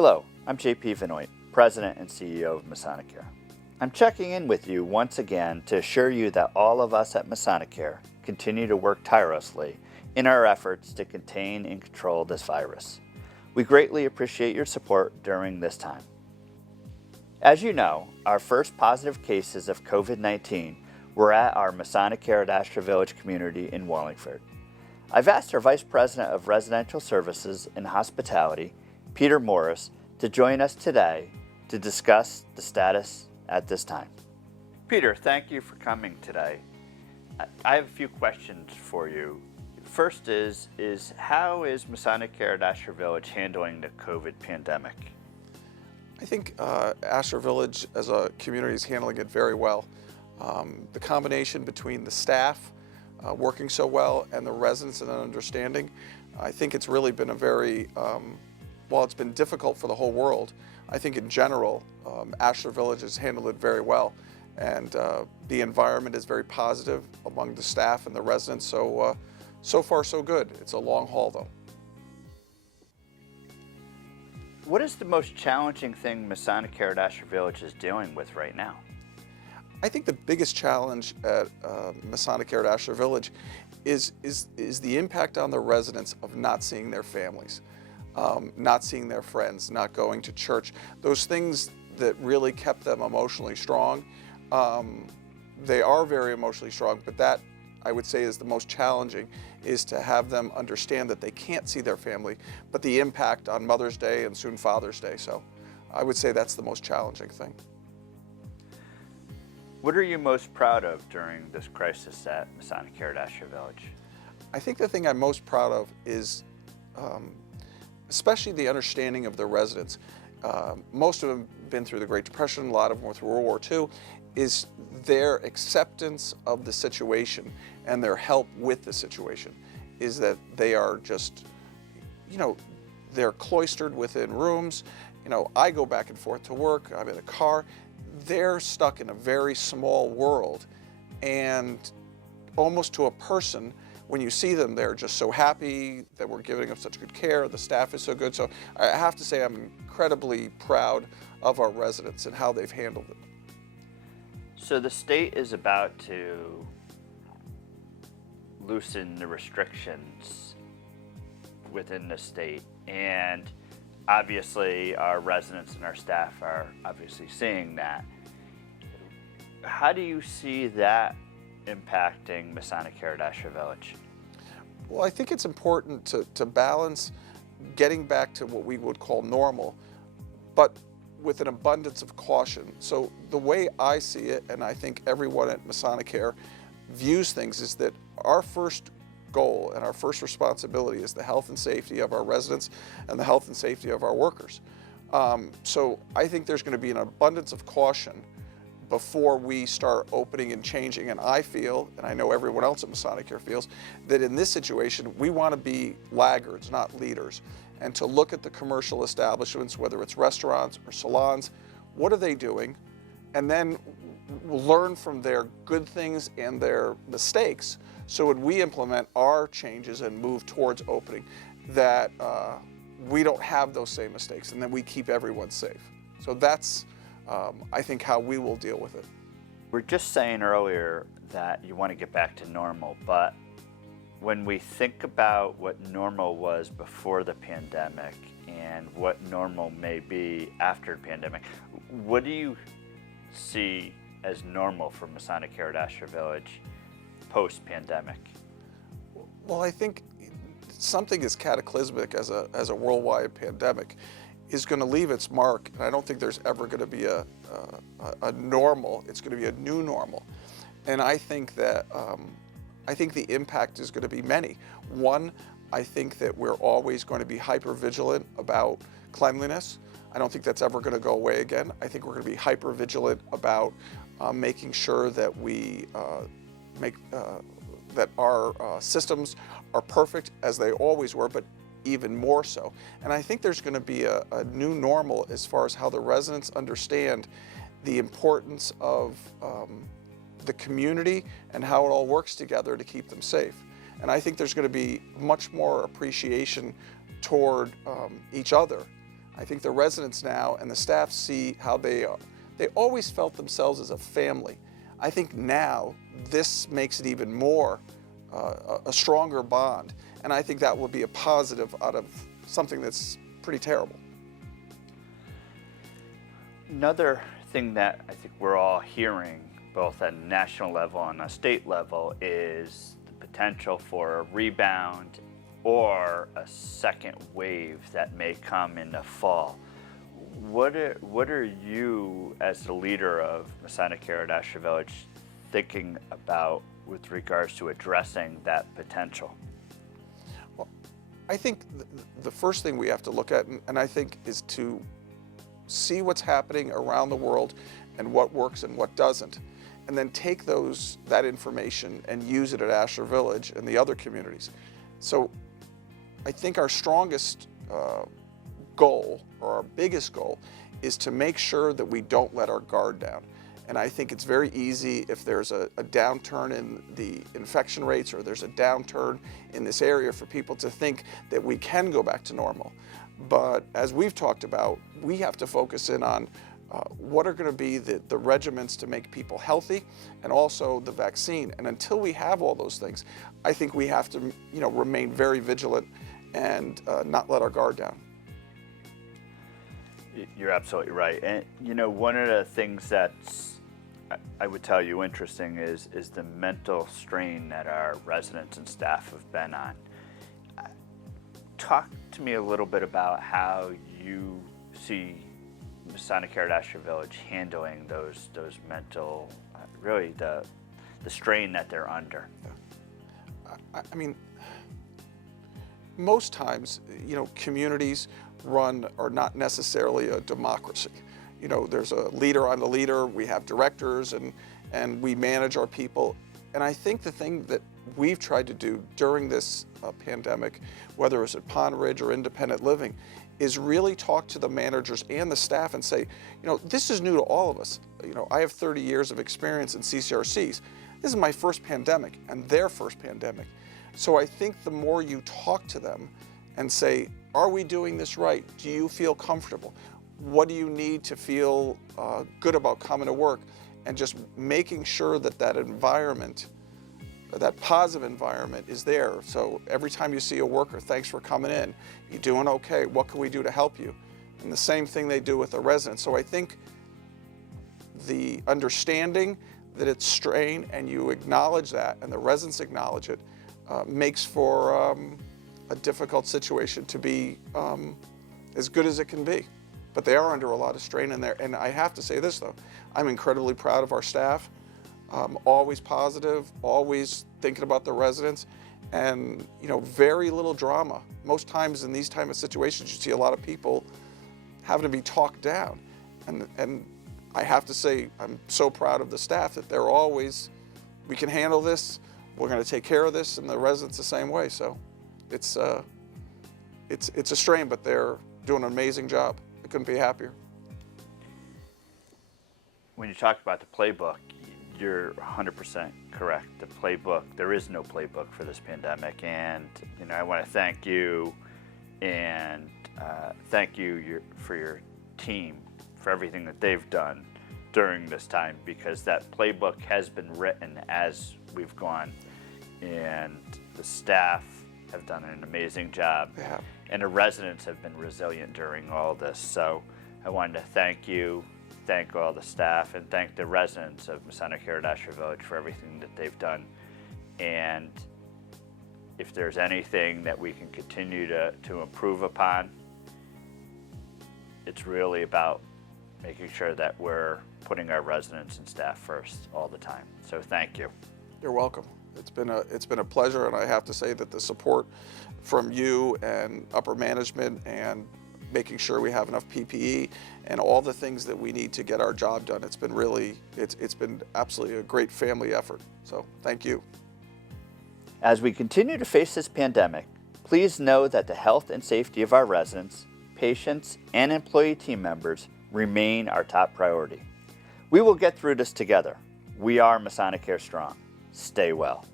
Hello, I'm JP Venoit, President and CEO of Masonicare. I'm checking in with you once again to assure you that all of us at Masonicare continue to work tirelessly in our efforts to contain and control this virus. We greatly appreciate your support during this time. As you know, our first positive cases of COVID-19 were at our Masonicare at Ashlar Village community in Wallingford. I've asked our Vice President of Residential Services and Hospitality, Peter Morris, to join us today to discuss the status at this time. Peter, thank you for coming today. I have a few questions for you. First is how is Masonicare at Ashlar Village handling the COVID pandemic? I think Ashlar Village as a community is handling it very well. The combination between the staff working so well and the residents and understanding, I think it's really been a very, while it's been difficult for the whole world, I think in general, Ashlar Village has handled it very well. And the environment is very positive among the staff and the residents, so so far so good. It's a long haul though. What is the most challenging thing Masonicare at Ashlar Village is dealing with right now? I think the biggest challenge at Masonicare at Ashlar Village is the impact on the residents of not seeing their families, not seeing their friends, not going to church. Those things that really kept them emotionally strong. They are very emotionally strong, but that I would say is the most challenging, is to have them understand that they can't see their family, but the impact on Mother's Day and soon Father's Day. So I would say that's the most challenging thing. What are you most proud of during this crisis at Masonicare at Ashlar Village? I think the thing I'm most proud of is especially the understanding of the residents. Most of them have been through the Great Depression, a lot of them were through World War II, is their acceptance of the situation and their help with the situation, is that they are just, they're cloistered within rooms. I go back and forth to work, I'm in a car. They're stuck in a very small world, and almost to a person, when you see them, they're just so happy that we're giving them such good care, the staff is so good. So I have to say I'm incredibly proud of our residents and how they've handled it. So the state is about to loosen the restrictions within the state, and obviously our residents and our staff are obviously seeing that. How do you see that impacting Masonicare at Ashlar Village? Well, I think it's important to balance getting back to what we would call normal, but with an abundance of caution. So the way I see it, and I think everyone at Masonicare views things, is that our first goal and our first responsibility is the health and safety of our residents and the health and safety of our workers. So I think there's going to be an abundance of caution before we start opening and changing. And I feel, and I know everyone else at Masonicare feels, that in this situation, we want to be laggards, not leaders, and to look at the commercial establishments, whether it's restaurants or salons, what are they doing? And then we'll learn from their good things and their mistakes. So when we implement our changes and move towards opening, that we don't have those same mistakes, and then we keep everyone safe. So that's, I think, how we will deal with it. We were just saying earlier that you want to get back to normal, but when we think about what normal was before the pandemic and what normal may be after the pandemic, what do you see as normal for Masonicare at Ashlar Village post-pandemic? Well, I think something as cataclysmic as a worldwide pandemic is going to leave its mark, and I don't think there's ever going to be a normal. It's going to be a new normal, and I think that I think the impact is going to be many. One, I think that we're always going to be hyper vigilant about cleanliness. I don't think that's ever going to go away again. I think we're going to be hyper vigilant about making sure that we that our systems are perfect as they always were, but even more so. And I think there's going to be a new normal as far as how the residents understand the importance of the community and how it all works together to keep them safe. And I think there's going to be much more appreciation toward each other. I think the residents now and the staff see how they are. They always felt themselves as a family. I think now this makes it even more a stronger bond, and I think that will be a positive out of something that's pretty terrible. Another thing that I think we're all hearing, both at a national level and a state level, is the potential for a rebound or a second wave that may come in the fall. What are you, as the leader of Masonicare at Ashlar Village, thinking about with regards to addressing that potential? Well, I think the first thing we have to look at, and I think, is to see what's happening around the world and what works and what doesn't, and then take that information and use it at Ashlar Village and the other communities. So I think our strongest goal, or our biggest goal, is to make sure that we don't let our guard down. And I think it's very easy, if there's a downturn in the infection rates or there's a downturn in this area, for people to think that we can go back to normal. But as we've talked about, we have to focus in on what are going to be the regimens to make people healthy, and also the vaccine. And until we have all those things, I think we have to, remain very vigilant and not let our guard down. You're absolutely right. And one of the things that's, I would tell you, interesting is the mental strain that our residents and staff have been on. Talk to me a little bit about how you see Masonicare at Ashlar Village handling those mental, really the strain that they're under. I mean, most times, communities are not necessarily a democracy. There's a leader, I'm the leader, we have directors, and we manage our people. And I think the thing that we've tried to do during this pandemic, whether it's at Pond Ridge or independent living, is really talk to the managers and the staff and say, this is new to all of us. I have 30 years of experience in CCRCs. This is my first pandemic and their first pandemic. So I think the more you talk to them and say, are we doing this right? Do you feel comfortable? What do you need to feel good about coming to work? And just making sure that environment, that positive environment, is there. So every time you see a worker, thanks for coming in. You doing okay? What can we do to help you? And the same thing they do with the residents. So I think the understanding that it's strain, and you acknowledge that, and the residents acknowledge it, makes for a difficult situation to be as good as it can be. But they are under a lot of strain in there. And I have to say this, though, I'm incredibly proud of our staff. Always positive, always thinking about the residents, and very little drama. Most times in these type of situations, you see a lot of people having to be talked down. And I have to say, I'm so proud of the staff that they're always, we can handle this, we're going to take care of this, and the residents the same way. So it's a strain, but they're doing an amazing job. I couldn't be happier. When you talk about the playbook, you're 100% correct. The playbook, there is no playbook for this pandemic, and I want to thank you, and thank you for your team for everything that they've done during this time, because that playbook has been written as we've gone, and the staff have done an amazing job. Yeah. And the residents have been resilient during all this. So I wanted to thank you, thank all the staff, and thank the residents of Masonicare at Ashlar Village for everything that they've done. And if there's anything that we can continue to improve upon, it's really about making sure that we're putting our residents and staff first all the time. So thank you. You're welcome. It's been a pleasure, and I have to say that the support from you and upper management, and making sure we have enough PPE and all the things that we need to get our job done, it's been absolutely a great family effort. So thank you. As we continue to face this pandemic, please know that the health and safety of our residents, patients, and employee team members remain our top priority. We will get through this together. We are Masonicare Strong. Stay well.